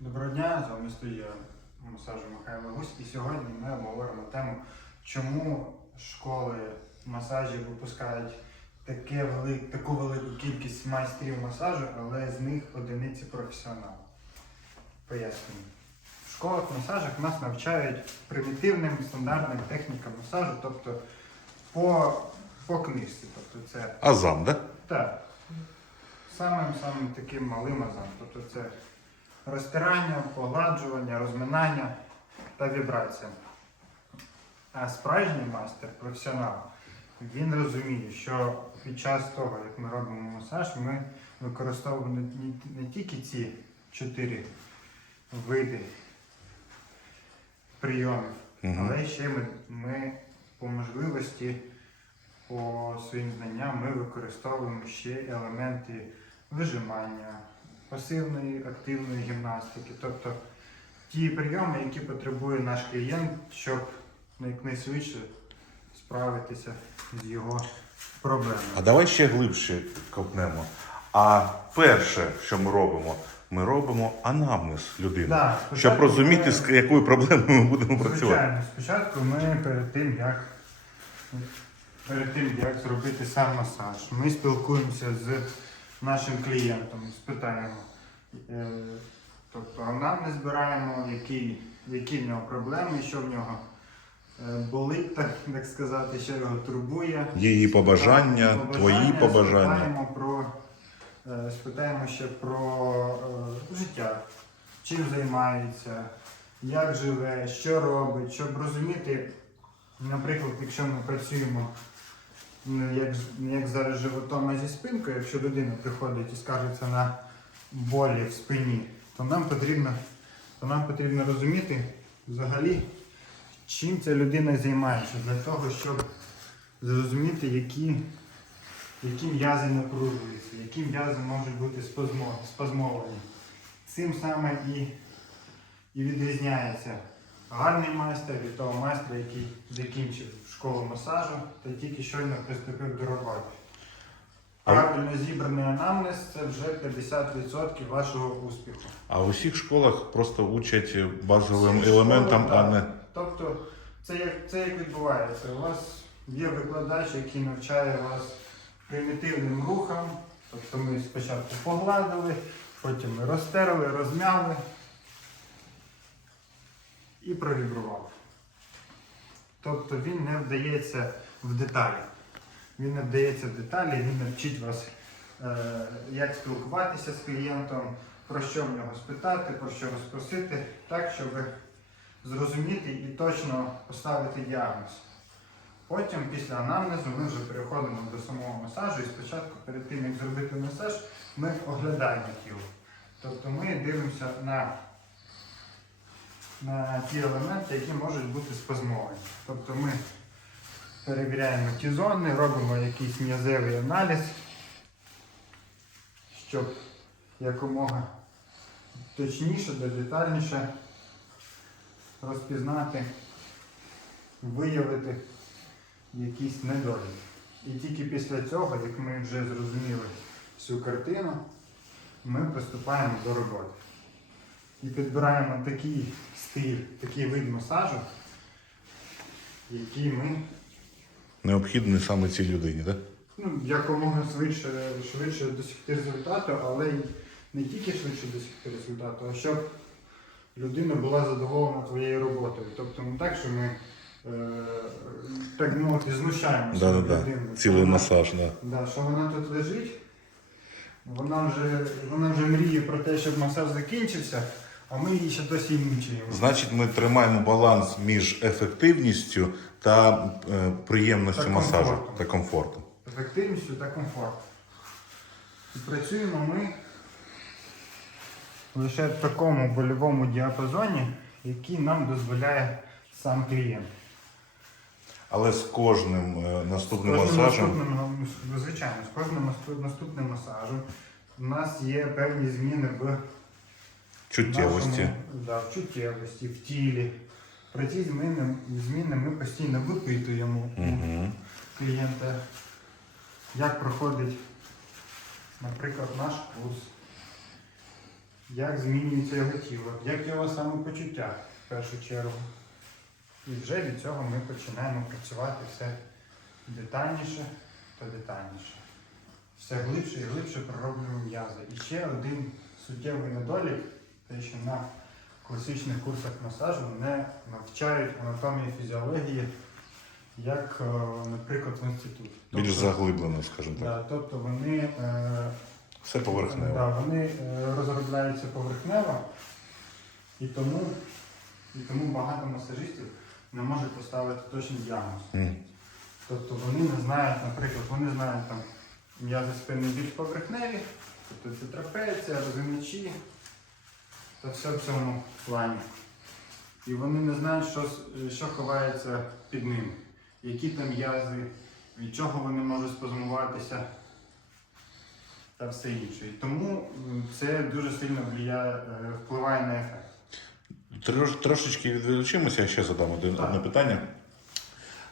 Доброго дня, з вами студія масажу Михайло Гусь. І сьогодні ми обговоримо тему, чому школи масажів випускають таке вели... таку велику кількість майстрів масажу, але з них одиниці професіонал. Пояснюю. В школах масажах нас навчають примітивним стандартним технікам масажу, тобто по, по книжці. Тобто це Азам, да? так. Самим самим таким малим азам. Тобто це розтирання, погладжування, розминання та вібрація. А справжній майстер, професіонал, він розуміє, що під час того, як ми робимо масаж, ми використовуємо не, тільки ці чотири види прийомів, але ще ми, ми по можливості по своїм знанням ми використовуємо ще елементи вижимання, пасивної активної гімнастики, тобто ті прийоми, які потребує наш клієнт, щоб якнайшвидше справитися з його проблемами. А давай ще глибше копнемо. А перше, що ми робимо, ми робимо анамнез людини, Да, щоб розуміти, ми- з якою проблемою ми будемо працювати. Звичайно, спочатку ми перед тим, як перед тим, як зробити сам масаж, ми спілкуємося з нашим клієнтом, спитаємо. е, Тобто нам не збираємо, які, які в нього проблеми, що в нього е, болить, так, так сказати, що його турбує. Її побажання, Так, твої побажання. Спитаємо, про, е, спитаємо ще про е, життя, чим займається, як живе, що робить, щоб розуміти, наприклад, якщо ми працюємо як, як зараз животом, зі спинкою, якщо людина приходить і скаржиться на болі в спині, то нам потрібно, то нам потрібно розуміти взагалі, чим ця людина займається, для того, щоб зрозуміти, які, які м'язи напружуються, які м'язи можуть бути спазмовані. Цим саме і, і відрізняється гарний майстер від того майстра, який закінчив школу масажу та тільки щойно приступив до роботи. Правильно зібраний анамнез це вже 50% вашого успіху. А в усіх школах просто учать базовим Всі елементам, школи, а не Тобто, це як, це як відбувається. У вас є викладач, який навчає вас примітивним рухам. Тобто ми спочатку погладили, потім ми розтерли, розмяли і провібрували. Тобто він не вдається в деталі. Він не вдається в деталі, він навчить вас, е, як спілкуватися з клієнтом, про що в нього спитати, про що розпросити, так, щоб зрозуміти і точно поставити діагноз. Потім, після анамнезу, ми вже переходимо до самого масажу і спочатку, перед тим як зробити масаж, ми оглядаємо тіло. Тобто ми дивимося на, на ті елементи, які можуть бути спазмовані. Тобто ми перевіряємо ті зони, робимо якийсь м'язевий аналіз, щоб якомога точніше, та детальніше розпізнати, виявити якісь недоліки. І тільки після цього, як ми вже зрозуміли всю картину, ми приступаємо до роботи. І підбираємо такий стиль, такий вид масажу, який ми необхідні саме цій людині, так? ну, якомога швидше, швидше досягти результату, але не тільки швидше досягти результату, а щоб людина була задоволена твоєю роботою. Тобто не так, що ми е, так би мовити знущаємося Да, да, да. Цілий Вона- масаж, да. Да, що вона тут лежить, вона вже, вона вже мріє про те, щоб масаж закінчився, а ми її ще досі мучаємо. Значить, ми тримаємо баланс між ефективністю та е, приємністю Та масажу комфортом. та комфортом. ефективністю та комфортом. І працюємо ми лише в такому больовому діапазоні, який нам дозволяє сам клієнт. Але з кожним е, наступним З кожним масажем наступним, ну, звичайно, з кожним наступ- наступним масажем у нас є певні зміни в чуттєвості. нашому, да, в чуттєвості, в тілі. Про ці зміни, зміни ми постійно випитуємо у Угу. клієнта, як проходить, наприклад, наш курс, як змінюється його тіло, як його самопочуття в першу чергу. І вже від цього ми починаємо працювати все детальніше та детальніше. Все глибше і глибше пророблюємо м'язи. І ще один суттєвий недолік, те, що на класичних курсах масажу не навчають анатомії фізіології, як, е, наприклад, в інституті. Більш Тобто- заглиблено, скажімо так. Да, тобто вони, е, Все поверхнево. да, вони е, розробляються поверхнево, і тому, і тому багато масажистів не можуть поставити точний діагноз. М. Тобто вони не знають, наприклад, вони знають там м'язи спини більш поверхневі, тобто це трапеція, розумічі та все в цьому плані. І вони не знають, що, що ховається під ним, які там м'язи, від чого вони можуть спазмуватися та все інше. І тому це дуже сильно влияє, е, впливає на ефект. Трош, трошечки відволічимося, я ще задам один, Так. одне питання.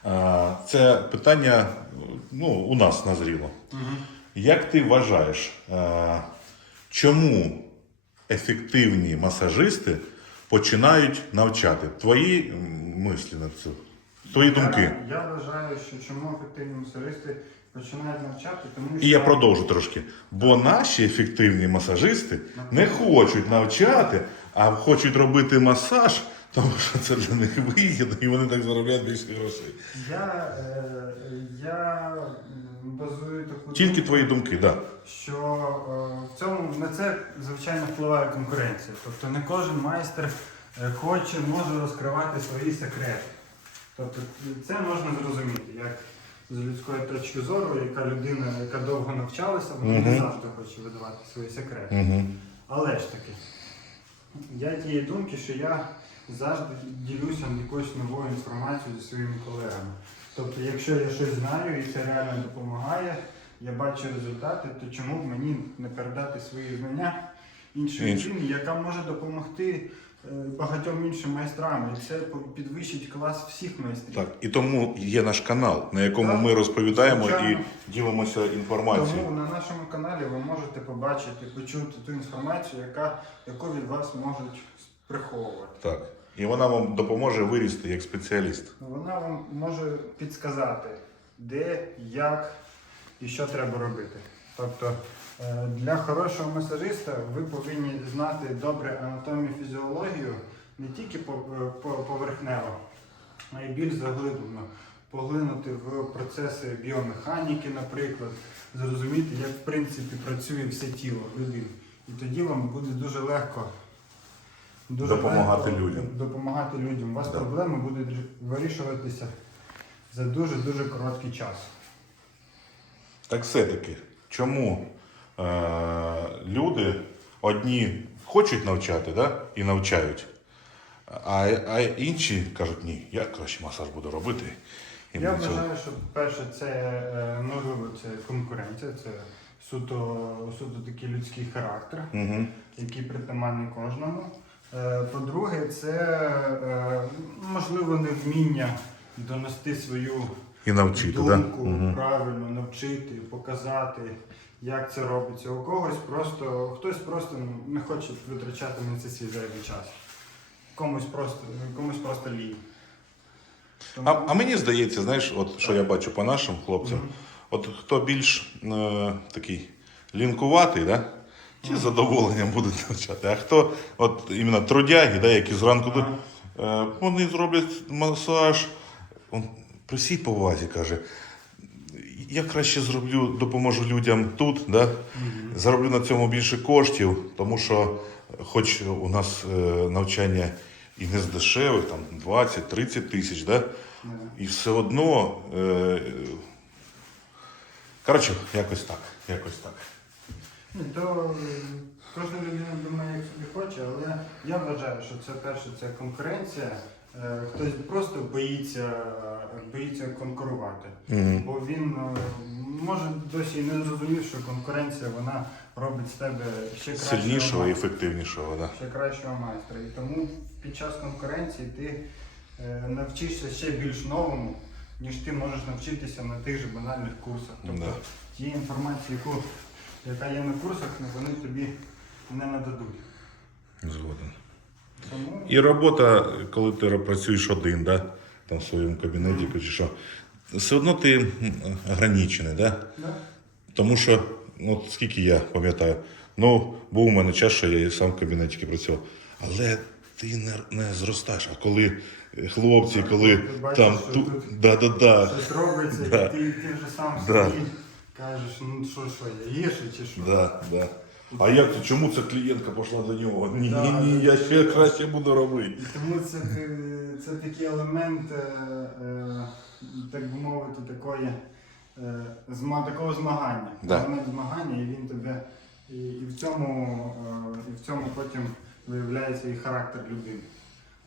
А, Це питання ну, у нас назріло. Як ти вважаєш, а, чому ефективні масажисти починають навчати? Твої мислі на це? Твої думки? Я, я вважаю, що чому ефективні масажисти починають навчати, тому що І я продовжу трошки. Бо наші ефективні масажисти не хочуть навчати, а хочуть робити масаж, тому що це для них вигідно, і вони так заробляють більше грошей. Я, е, я базую таку Тільки думку, твої думки, так. Да. що е, в цьому на це звичайно впливає конкуренція. Тобто не кожен майстер е, хоче, може розкривати свої секрети. Тобто це можна зрозуміти, як з людської точки зору, яка людина, яка довго навчалася, вона не завжди хоче видавати свої секрети. Угу. Але ж таки, я тієї думки, що я завжди ділюся якоюсь новою інформацією зі своїми колегами. Тобто, якщо я щось знаю і це реально допомагає, я бачу результати, то чому б мені не передати свої знання іншій людині, яка може допомогти е, багатьом іншим майстрам. І це підвищить клас всіх майстрів. Так, і тому є наш канал, на якому Так, ми розповідаємо і ділимося інформацією. Тому на нашому каналі ви можете побачити, почути ту інформацію, яка, яку від вас можуть приховувати. Так. І вона вам допоможе вирісти як спеціаліст. Вона вам може підсказати, де, як і що треба робити. Тобто е, для хорошого масажиста ви повинні знати добре анатомію фізіологію не тільки е, поверхнево, а й більш заглиблено. Поглинути в процеси біомеханіки, наприклад, зрозуміти, як в принципі працює все тіло людини. І тоді вам буде дуже легко Допомагати людям. Допомагати людям. У вас Да. проблеми будуть вирішуватися за дуже-дуже короткий час. Так все-таки, чому е- люди одні хочуть навчати да? і навчають, а, а інші кажуть, ні, я краще масаж буду робити. І Я мені цього- вважаю, що перше, це е, можливо це конкуренція, це суто, суто такий людський характер, Мгм. який притаманний кожному. Е, По-друге, це е, можливо невміння донести свою І навчити, думку Да? Правильно навчити, показати, як це робиться. У когось просто хтось просто не хоче витрачати на це свій зайвий час. Комусь просто, комусь просто лінь. А, а мені здається, знаєш, от що я бачу по нашим хлопцям, Мгм. от хто більш е, такий лінкуватий, да? Ті з задоволенням будуть навчати. А хто от іменно трудяги, да, які зранку до- е, вони зроблять масаж. Он, при всій повазі каже, я краще зроблю, допоможу людям тут, да? Зароблю на цьому більше коштів, тому що, хоч у нас е, навчання і не з дешевих, там 20-30 тисяч, да? Да. і все одно. Е, коротше, якось так. Якось так. Ні, то е, кожна людина думає, як собі хоче, але я вважаю, що це перше це конкуренція. Е, Хтось просто боїться, боїться конкурувати. Мгм. Бо він е, може досі і не зрозумів, що конкуренція вона робить з тебе ще кращого Сильнішого і майстра. ефективнішого. Да. ще кращого майстра. І тому під час конкуренції ти е, навчишся ще більш новому, ніж ти можеш навчитися на тих же банальних курсах. Тобто Да. тієї інформації, яку, яка є на курсах, вони тобі не нададуть. І робота, коли ти працюєш один, да? там в своєму кабінеті, чи що, все одно ти ограничений, да? Да? Тому що, ну, скільки я пам'ятаю, ну, був у мене час, що я і сам в кабінеті працював. Але ти не, не зростаєш. А коли хлопці, коли бачиш, там ту, да, да, да, Щось робиться, Да. ти, ти вже сам Да. собі кажеш, ну що, що, я гірше чи що? да, да. А як це? Чому ця клієнтка пішла до нього? Ні, Да, ні, ні, да, я ще краще буду робити. І тому це, ти- це такий елемент, е, е, так би мовити, такої, е, зма, такого змагання. Да. Елемент змагання, і він тебе і, і, в цьому, е, і в цьому потім виявляється і характер людини.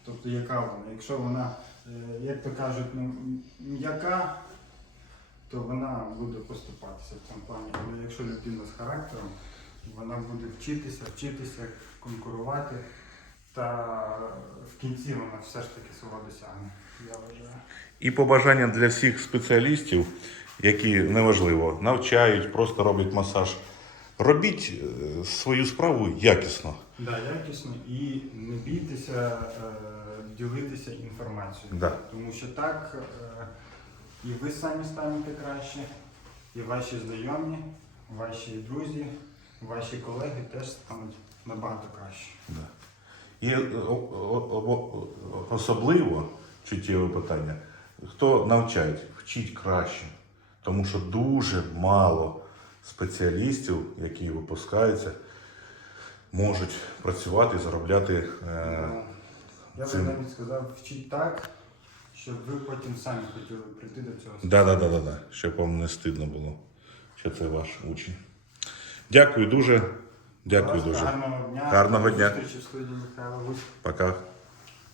Тобто яка вона. Якщо вона, е, як то кажуть, ну, м'яка, то вона буде поступатися в цьому плані. Але якщо людина з характером, вона буде вчитися, вчитися, конкурувати. Та в кінці вона все ж таки свого досягне, я вважаю. І побажання для всіх спеціалістів, які неважливо, навчають, просто роблять масаж. Робіть е, свою справу якісно. Да, якісно і не бійтеся е, ділитися інформацією. Да. Тому що так е, і ви самі станете краще, і ваші знайомі, ваші друзі, ваші колеги теж стануть набагато краще. Да. І е, особливо чуттєве питання, хто навчають, вчіть краще. Тому що дуже мало спеціалістів, які випускаються, можуть працювати і заробляти. е, Я би навіть сказав, вчіть так, щоб ви потім самі хотіли прийти до цього. Да, да, да, да, да. Щоб вам не стидно було, що це ваш учень. Дякую дуже. Дякую дуже. Гарного дня. Гарного дня. Зустрічі в студії Михайло Гусь. Пока.